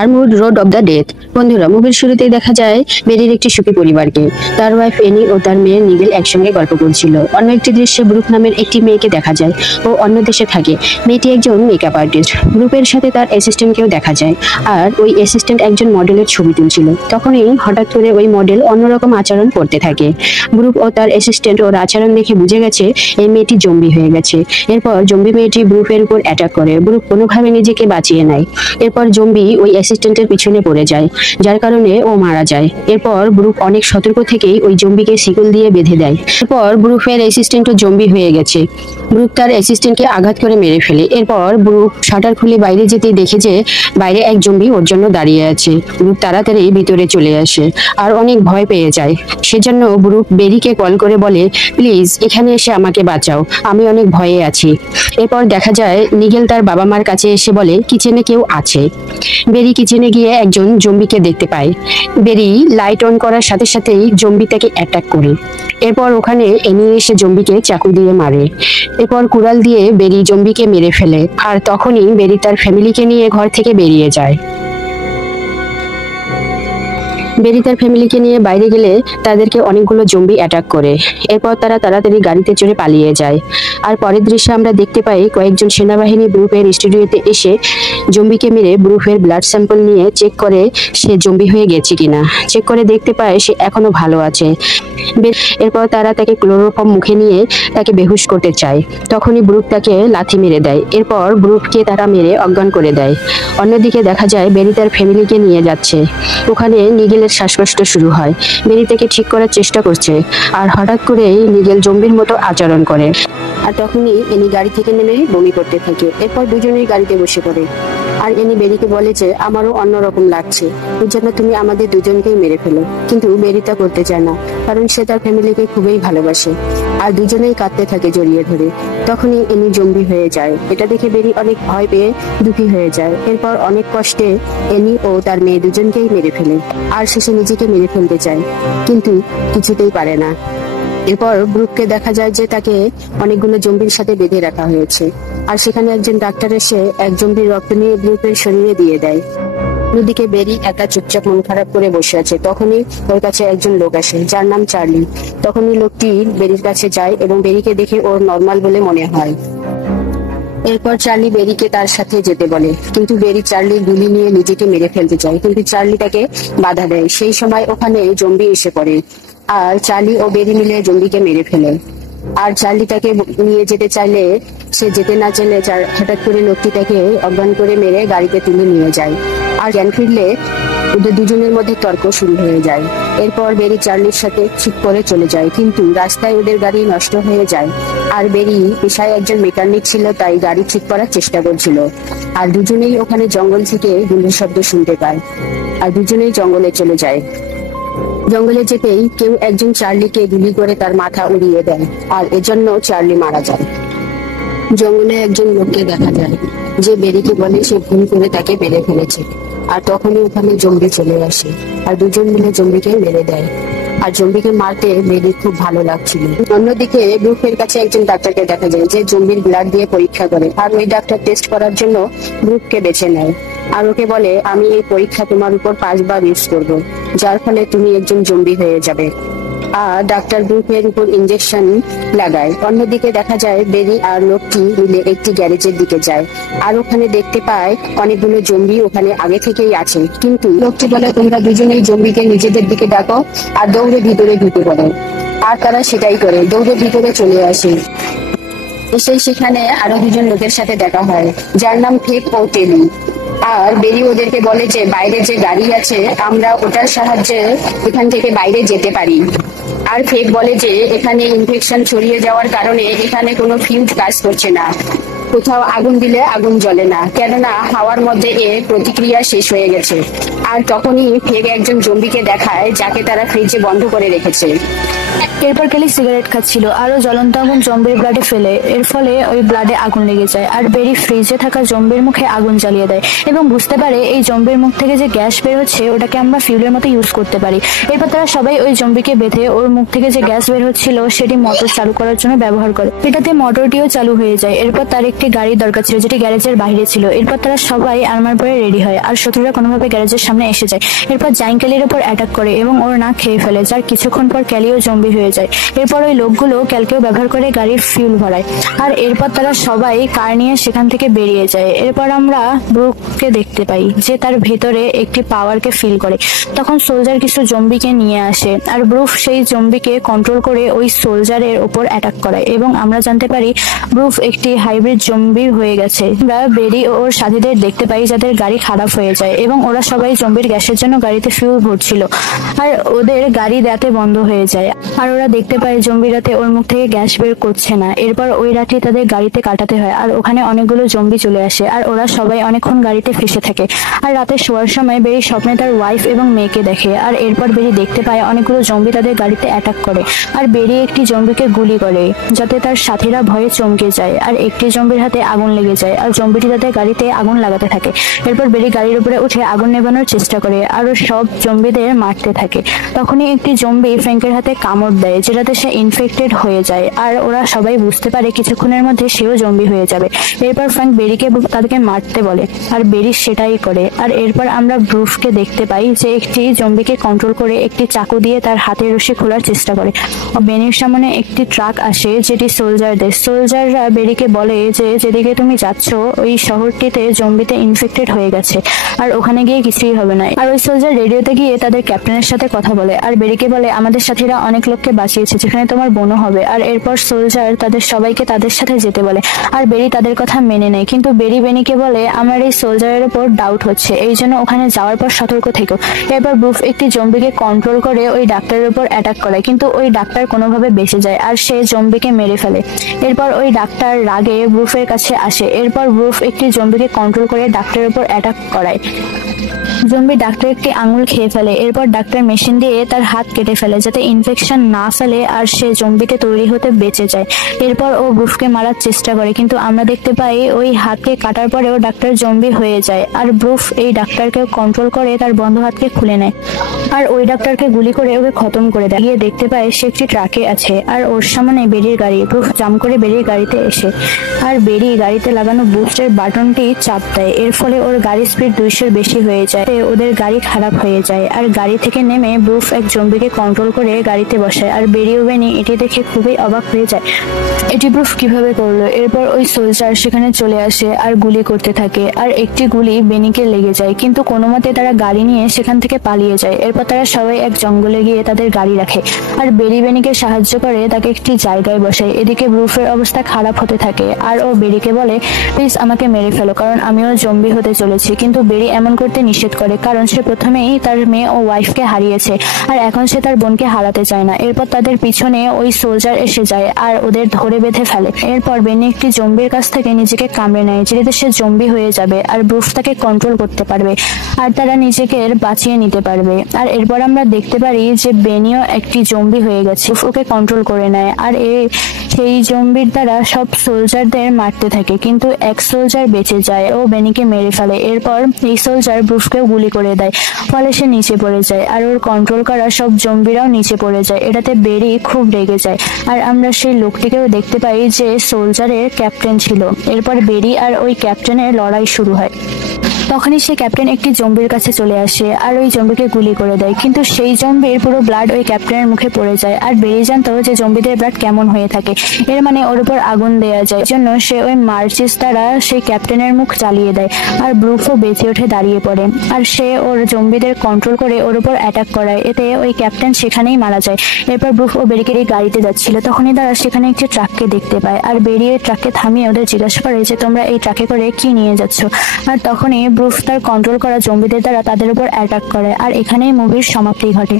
আর্মউড road of the death. বন্ধুরা, মুভির শুরুতেই দেখা যায় বেরির একটি সুখী পরিবারকে। তার ওয়াইফ এনি ও তার মেয়ে নিগেল একসঙ্গে গল্প করছিল। অন্য একটি দৃশ্যে ব্রুক নামের একটি মেয়েকে দেখা যায়। ও অন্য দেশে থাকে। মেয়েটি একজন মেকআপ আর্টিস্ট। ব্রুকের সাথে তার অ্যাসিস্ট্যান্টকেও দেখা যায়। আর ওই অ্যাসিস্ট্যান্ট একজন মডেলের ছবি তুলছিল। তখনই হঠাৎ করে ওই মডেল অন্যরকম আচরণ করতে থাকে। ব্রুক ও তার অ্যাসিস্ট্যান্ট ওর আচরণ দেখে বুঝে গেছে এই মেয়েটি জম্বি হয়ে গেছে। এরপর জম্বি মেয়েটি ব্রুকের উপর অ্যাটাক করে। ব্রুক কোনোভাবে নিজেকে বাঁচিয়ে নেয়। এরপর জম্বি ওই অ্যাসিস্ট্যান্টের পিছনে পড়ে যায়, যার কারণে ও মারা যায়। এরপর ব্রুক অনেক সতর্ক থেকেই ওই জম্বিকে শিকল দিয়ে বেঁধে দেয়। এরপর ব্রুকের অ্যাসিস্ট্যান্টও জম্বি হয়ে গেছে। ব্রুক তার অ্যাসিস্ট্যান্টকে আঘাত করে মেরে ফেলে। এরপর ব্রুক শাটার খুলে বাইরে যেতেই দেখে যে বাইরে এক জম্বি ওর জন্য দাঁড়িয়ে আছে। ব্রুক তাড়াতাড়ি ভিতরে চলে আসে আর অনেক ভয় পেয়ে যায়। সেজন্য ব্রুক বেরিকে কল করে বলে, প্লিজ এখানে এসে আমাকে বাঁচাও, আমি অনেক ভয়ে আছি। এরপর দেখা যায় নিগেল তার বাবা মার কাছে এসে বলে কিচেনে কেউ আছে। বেরি কিচেনে গিয়ে একজন জম্বিকে দেখতে পায়। বেরি লাইট অন করার সাথে সাথেই জম্বি তাকে অ্যাটাক করে। এরপর ওখানে এনি এসে জম্বিকে চাকু দিয়ে মারে। এরপর কুড়াল দিয়ে বেরি জম্বিকে মেরে ফেলে। আর তখনই বেরি তার ফ্যামিলিকে নিয়ে ঘর থেকে বেরিয়ে যায়। বেরি তার ফ্যামিলিকে নিয়ে বাইরে গেলে তাদেরকে অনেকগুলো জম্বি অ্যাটাক করে। এরপর তারা তাড়াতাড়ি গাড়িতে চড়ে পালিয়ে যায়। আর পরের দৃশ্যে আমরা দেখতে পাই কয়েকজন সেনাবাহিনী ব্রুকের স্টুডিওতে এসে জম্বিকে মেরে ব্রুকের ব্লাড স্যাম্পল নিয়ে চেক করে সে জম্বি হয়ে গেছে কিনা। চেক করে দেখতে পায় সে এখনো ভালো আছে। এরপর তারা তাকে ক্লোরোফর্ম মুখে নিয়ে তাকে বেহুশ করতে চায়। তখনই ব্রুক তাকে লাথি মেরে দেয়। এরপর ব্রুককে তারা মেরে অজ্ঞান করে দেয়। অন্যদিকে দেখা যায় বেরি তার ফ্যামিলিকে নিয়ে যাচ্ছে। ওখানে নিগেলের শ্বাসকষ্ট শুরু হয়। বেরি তাকে ঠিক করার চেষ্টা করছে। আর হঠাৎ করেই নিগেল জম্বির মতো আচরণ করে। আর তখনই এনি গাড়ি থেকে নেমে বমি করতে থাকে। এরপর দুজনেই গাড়িতে বসে পড়ে। আর এনি বেরিকে বলে যে আমারও অন্যরকম লাগছে, এর জন্য তুমি আমাদের দুজনকেই মেরে ফেলো। কিন্তু বেরি তা করতে চায় না, কারণ সে তার ফ্যামিলিকে খুবই ভালোবাসে। আর দুজনেই কাঁদতে থাকে জড়িয়ে ধরে। তখনই এনি জম্বি হয়ে যায়। এটা দেখে বেরি অনেক ভয় পেয়ে দুঃখী হয়ে যায়। এরপর অনেক কষ্টে এনি ও তার মেয়ে দুজনকেই মেরে ফেলে। আর শেষে নিজেকে মেরে ফেলতে চায়, কিন্তু কিছুতেই পারে না। এরপর ব্রুককে দেখা যায় যে তাকে অনেকগুলো জম্বির সাথে বেঁধে রাখা হয়েছে। আর সেখানে একজন ডাক্তার এসে এক জম্বির রক্ত নিয়ে ব্রুকের শরীরে দিয়ে দেয়। অন্যদিকে বেরি একা চুপচাপ মন খারাপ করে বসে আছে। তখনই ওর কাছে একজন লোক আসে, যার নাম চার্লি। তখনই লোকটি বেরির কাছে যায় এবং বেরিকে দেখে ওর নর্মাল বলে মনে হয়। এরপর চার্লি বেরিকে তার সাথে যেতে বলে, কিন্তু বেরি চার্লির গুলি নিয়ে নিজেকে মেরে ফেলতে চায়, কিন্তু চার্লি তাকে বাধা দেয়। সেই সময় ওখানে জম্বি এসে পড়ে। আর চার্লি ও বেরি মিলে জম্বিকে মেরে ফেলে। আর চার্লি তাকে নিয়ে যেতে চাইলে সে যেতে না চাইলে হঠাৎ করে লোকটি তাকে অজ্ঞান করে মেরে গাড়িতে তুলে নিয়ে যায়। আর জ্ঞান ফিরলে ওদের দুজনের মধ্যে তর্ক শুরু হয়ে যায়। এরপর বেরি চার্লির সাথে ঠিক করে চলে যায়, কিন্তু রাস্তায় ওদের গাড়ি নষ্ট হয়ে যায়। আর বেরি পেশায় একজন মেকানিক ছিল, তাই গাড়ি ঠিক করার চেষ্টা করছিল। আর দুজনেই ওখানে জঙ্গল থেকে গুলির শব্দ শুনতে পায়। আর দুজনেই জঙ্গলে চলে যায়। জঙ্গলে যেতেই কেউ একজন চার্লিকে গুলি করে তার মাথা উড়িয়ে দেয়। আর এজন্য চার্লি মারা যায়। জঙ্গলে একজন লোককে দেখা যায় যে বেরিকে বলে সে ভুল করে তাকে মেরে ফেলেছে। আর তখনই ওখানে জম্বি চলে আসে। আর দুজন মিলে জম্বিকে মেরে দেয়। আর জম্বিকে মারতে বেরি খুব ভালো লাগছিল। অন্যদিকে ব্রুকের কাছে একজন ডাক্তারকে দেখা যায় যে জম্বির ব্লাড দিয়ে পরীক্ষা করে। আর ওই ডাক্তার টেস্ট করার জন্য ব্রুককে বেছে নেয়। আর ওকে বলে, আমি এই পরীক্ষা তোমার উপর 5 বার ইউজ করব, যার ফলে তুমি একজন জম্বি হয়ে যাবে। আর ডাক্তার ব্রুকের উপর ইঞ্জেকশন লাগায়। অন্যদিকে দেখা যায় বেরি আর লোকটি মিলে একটি গ্যারেজের দিকে যায়। আর ওখানে দেখতে পায় অনেকগুলো জম্বি ওখানে আগে থেকেই আছে। কিন্তু লোকটি বলে, তোমরা দুজনেই জম্বিকে নিজেদের দিকে ডাকো আর দৌড়ে ভিতরে ঢুকে পড়ো। আর তারা সেটাই করে, দৌড়ে ভিতরে চলে আসে। এসে সেখানে আরো দুজন লোকের সাথে দেখা হয়, যার নাম ফেক ও টেলি। আর বেরি ওদেরকে বলে যে বাইরে যে গাড়ি আছে আমরা ওটার সাহায্যে এখান থেকে বাইরে যেতে পারি। আর ফেক বলে যে এখানে ইনফেকশন ছড়িয়ে যাওয়ার কারণে এখানে কোনো ফিউজ কাজ করছে না, কোথাও আগুন দিলে আগুন জ্বলে না, কেননা হাওয়ার মধ্যে এর প্রতিক্রিয়া শেষ হয়ে গেছে। আর তখনই ফেক একজন জম্বিকে দেখায় যাকে তারা ফ্রিজে বন্ধ করে রেখেছে। এরপর কেলি সিগারেট খাচ্ছিল আরো জ্বলন্ত আগুন জম্বির ব্লাডে ফেলে। এর ফলে ওই ব্লাডে আগুন লেগে যায়। আর বেরি ফ্রিজে থাকা জম্বির মুখে আগুন জ্বালিয়ে দেয় এবং বুঝতে পারে এই জম্বির মুখ থেকে যে গ্যাস বের হচ্ছে ওটাকে আমরা ফিউলের মতো ইউজ করতে পারি। এরপর তারা সবাই ওই জম্বিকে বেঁধে ওর মুখ থেকে যে গ্যাস বের হচ্ছিল সেটি মোটর চালু করার জন্য ব্যবহার করে। এটাতে মোটরটিও চালু হয়ে যায়। এরপর তার একটি গাড়ির দরকার ছিল যেটি গ্যারেজের বাইরে ছিল। এরপর তারা সবাই আর্মার পরে রেডি হয় আর শত্রুরা কোনোভাবে গ্যারেজের সামনে এসে যায়। এরপর জাইন ক্যালির উপর অ্যাটাক করে এবং ওর নাক খেয়ে ফেলে, যার কিছুক্ষণ পর ক্যালিও জম্বি হয়ে যায়। এরপর ওই লোকগুলো ক্যালকেও ব্যবহার করে গাড়ির ফিউল ভরায় আর এরপর তারা সবাই কার নিয়ে সেখান থেকে বেরিয়ে যায়। এরপর আমরা ব্রুককে দেখতে পাই যে তার ভেতরে একটি পাওয়ারকে ফিল করে। তখন সোলজার কিছু জম্বিকে নিয়ে আসে আর ব্রুফ সেই জম্বিকে কন্ট্রোল করে ওই সোলজারের ওপর অ্যাটাক করে এবং আমরা জানতে পারি ব্রুফ একটি হাইব্রিড জম্বি হয়ে গেছে। আমরা বেরি ও ওর সাথীদের দেখতে পাই যাদের গাড়ি খারাপ হয়ে যায় এবং ওরা সবাই জম্বির গ্যাসের জন্য গাড়িতে ফিউল ভরছিল আর ওদের গাড়ি রাতে বন্ধ হয়ে যায় আর ওরা দেখতে পায় জম্বি রাতে ওর মুখ থেকে গ্যাস বের করছে না। এরপর ওই রাতে তাদের গাড়িতে কাটাতে হয় আর ওখানে অনেকগুলো জম্বি চলে আসে আর ওরা সবাই অনেকক্ষণ গাড়িতে ফেসে থাকে। আর রাতে শোয়ার সময় বেরি স্বপ্নে তার ওয়াইফ এবং মেয়েকে দেখে আর এরপর বেরি দেখতে পায় অনেকগুলো জম্বি তাদের গাড়িতে অ্যাটাক করে আর বেরি একটি জম্বিকে গুলি করে যাতে তার সাথীরা ভয়ে চমকে যায় আর একটি জম্বির হাতে আগুন লেগে যায় আর জম্বিটি তাদের গাড়িতে আগুন লাগাতে থাকে। এরপর বেরি গাড়ির উপরে উঠে আগুন নেভানোর চেষ্টা করে আর সব জম্বিদের মারতে থাকে। তখনই একটি জম্বি ফ্র্যাঙ্কের হাতে কামড় দেয় যেটাতে সে ইনফেক্টেড হয়ে যায় আর ওরা সবাই বুঝতে পারে কিছুক্ষণের মধ্যে সেও জম্বি হয়ে যাবে। এরপর ফ্র্যাঙ্ক বেরিকে তাদেরকে মারতে বলে আর বেরি সেটাই করে আর এরপর আমরা ব্রুফকে দেখতে পাই যে একটি জম্বিকে কন্ট্রোল করে একটি চাকু দিয়ে তার হাতের রশি খোলার চেষ্টা করে। বেনির সামনে একটি ট্রাক আসে যেটি সোলজারদের। সোলজাররা বেরিকে বলে যে যেদিকে তুমি যাচ্ছ ওই শহরটিতে জম্বিতে ইনফেক্টেড হয়ে গেছে আর ওখানে গিয়ে কিছুই হবে না। আর ওই সোলজার রেডিওতে গিয়ে তাদের ক্যাপ্টেনের সাথে কথা বলে আর বেরিকে বলে আমাদের সাথীরা অনেক লোককে বাঁচিয়েছে যেখানে তোমার বোনও হবে। আর এরপর সোলজার তাদের সবাইকে তাদের সাথে যেতে বলে আর বেরি তাদের কথা মেনে নেয়, কিন্তু বেরি বেনিকে বলে আমার এই সোলজারের উপর ডাউট হচ্ছে, এই জন্য ওখানে যাওয়ার পর সতর্ক থেকো। এরপর ব্রুফ একটি জম্বিকে কন্ট্রোল করে ওই ডাক্তারের উপর অ্যাটাক করে কিন্তু ওই ডাক্তার কোনোভাবে বেঁচে যায় আর সে জম্বিকে মেরে ফেলে। এরপর ওই ডাক্তার রাগে ব্রুফের কাছে আসে। এরপর ব্রুফ একটি জম্বিকে কন্ট্রোল করে ডাক্তারের উপর অ্যাটাক করায়। জম্বি ডাক্তার একটি আঙুল খেয়ে ফেলে। এরপর ডাক্তার মেশিন দিয়ে তার হাত কেটে ফেলে যাতে ইনফেকশন না ফেলে আর সে জম্বিতে তৈরি হতে বেঁচে যায়। এরপর ও ব্রুফকে মারার চেষ্টা করে কিন্তু আমরা দেখতে পাই ওই হাতকে কাটার পরেও ডাক্তার জম্বি হয়ে যায় আর ব্রুফ এই ডাক্তারকে কন্ট্রোল করে তার বন্ধ হাতকে খুলে নেয় আর ওই ডাক্তারকে গুলি করে ওকে খতম করে দেয়। গিয়ে দেখতে পায় সে একটি ট্রাকে আছে আর ওর সামনে বেরির গাড়ি। ব্রুফ জাম করে বেরির গাড়িতে এসে আর বেরি গাড়িতে লাগানো বুস্টের বাটনটি চাপ দেয়। এর ফলে ওর গাড়ির স্পিড 200-এর বেশি হয়ে যায়। ওদের গাড়ি খারাপ হয়ে যায় আর গাড়ি থেকে নেমে ব্রুফ এক জম্বিকে কন্ট্রোল করে গাড়িতে বসায় আর বেরি ও বেনি এটি দেখে খুবই অবাক হয়ে যায় এটি ব্রুফ কিভাবে করলো। এরপর ওই সোলজার সেখানে চলে আসে আর গুলি করতে থাকে আর একটি গুলি বেনিকে লেগে যায় কিন্তু কোনো মতে তারা গাড়ি নিয়ে সেখান থেকে পালিয়ে যায়। এরপর তারা সবাই এক জঙ্গলে গিয়ে তাদের গাড়ি রাখে আর বেরি বেনিকে সাহায্য করে তাকে একটি জায়গায় বসায়। এদিকে ব্রুফের অবস্থা খারাপ হতে থাকে আর ও বেরিকে বলে প্লিজ আমাকে মেরে ফেলো কারণ আমিও জম্বি হতে চলেছি, কিন্তু বেরি এমন করতে নিষেধ করে কারণ সে প্রথমেই তার মেয়ে ও ওয়াইফকে হারিয়েছে আর এখন সে তার বোনকে হারাতে চায় না। এরপর তাদের পিছনে ওই সোলজার এসে যায় আর ওদের ধরে বেঁধে ফেলে। এরপর বেনি একটি জম্বির কাছ থেকে নিজেকে কামড়ে নেয় যেটাতে সে জম্বি হয়ে যাবে আর ব্রুফ তাকে কন্ট্রোল করতে পারবে আর তারা নিজেকে বাঁচিয়ে নিতে পারবে। আর এরপর আমরা দেখতে পারি যে বেনিও একটি জম্বি হয়ে গেছে, ওকে কন্ট্রোল করে নেয় আর সেই জম্বির দ্বারা সব সোলজারদের মারতে থাকে কিন্তু এক সোলজার বেঁচে যায় ও বেনিকে মেরে ফেলে। এরপর এই সোলজার ব্রুফকেও গুলি করে দেয় ফলে সে নিচে পড়ে যায় আর ওর কন্ট্রোল করা সব জম্বিরাও নিচে পড়ে যায়। এটাতে বেরি খুব রেগে যায় আর আমরা সেই লোকটিকেও দেখতে পাই যে সোলজারের ক্যাপ্টেন ছিল। এরপর বেরি আর ওই ক্যাপ্টেনের লড়াই শুরু হয়। তখনই সে ক্যাপ্টেন একটি জম্বির কাছে চলে আসে আর ওই জম্বিকে গুলি করে দেয় কিন্তু সেই জম্বির পুরো ব্লাড ওই ক্যাপ্টেনের মুখে পড়ে যায় আর বেরি জানতো যে জম্বিদের ব্লাড কেমন হয়ে থাকে, এর মানে ওর উপর আগুন দেয়া যায়, জন্য সে ওই মার্চিস দ্বারা সেই ক্যাপ্টেনের মুখ জ্বালিয়ে দেয় আর ব্রুফও বেঁচে উঠে দাঁড়িয়ে পড়ে আর সে ওর জম্বিদের কন্ট্রোল করে ওর উপর অ্যাটাক করায়। এতে ওই ক্যাপ্টেন সেখানেই মারা যায়। এরপর ব্রুফ ও বেরিকে গাড়িতে যাচ্ছিল তখনই তারা সেখানে একটি ট্রাককে দেখতে পায় আর বেরিয়ে ট্রাককে থামিয়ে ওদের জিজ্ঞাসা করে যে তোমরা এই ট্রাকে করে কি নিয়ে যাচ্ছ। আর তখনই ব্রুফ তার কন্ট্রোল করা জম্বিদের দ্বারা তাদের উপর অ্যাটাক করে আর এখানেই মুভির সমাপ্তি ঘটে।